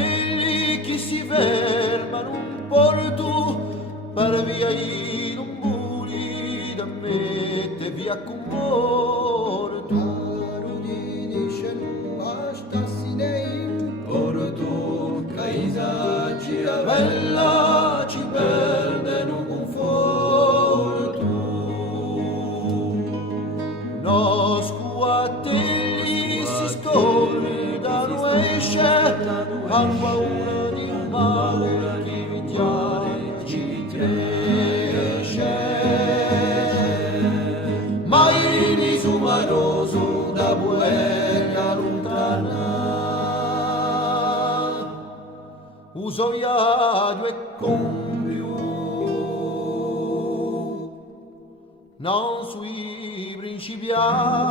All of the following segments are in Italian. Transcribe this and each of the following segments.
quelli che si fermano un porto per via in un muri da mette via con morto. Bella ci perde un conforto, no scuatelli si scordano esce, hanno paura di un male che vi cresce, ma il disumaroso da buena lontana uso viaggio e compiù non sui principiati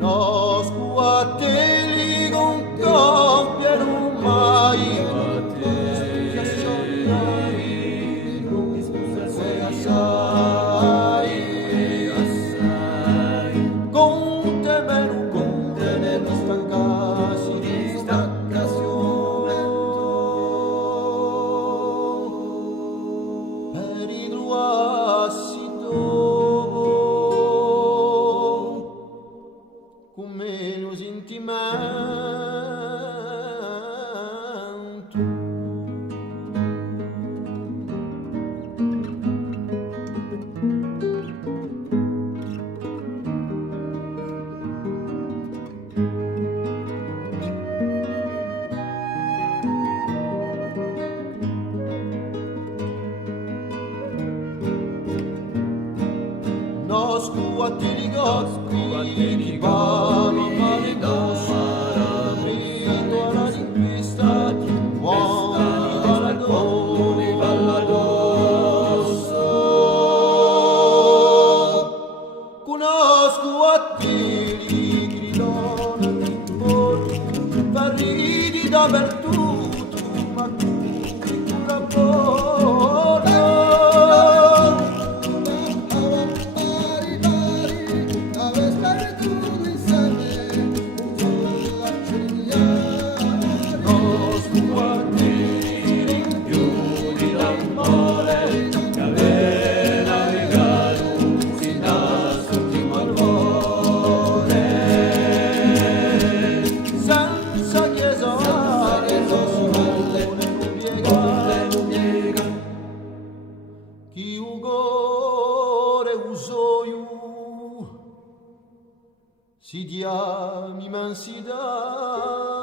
no scuatelli con compiano mai con temere staccasi per i druassi con meno sentimento. No scuatti di vanno male dosso, vedo alla rimpista, uomini balla addosso. Conosco a te li gridano in parridi dappertutto, ma qui con rapporto. Chi ugore uso io, si diami mansidà.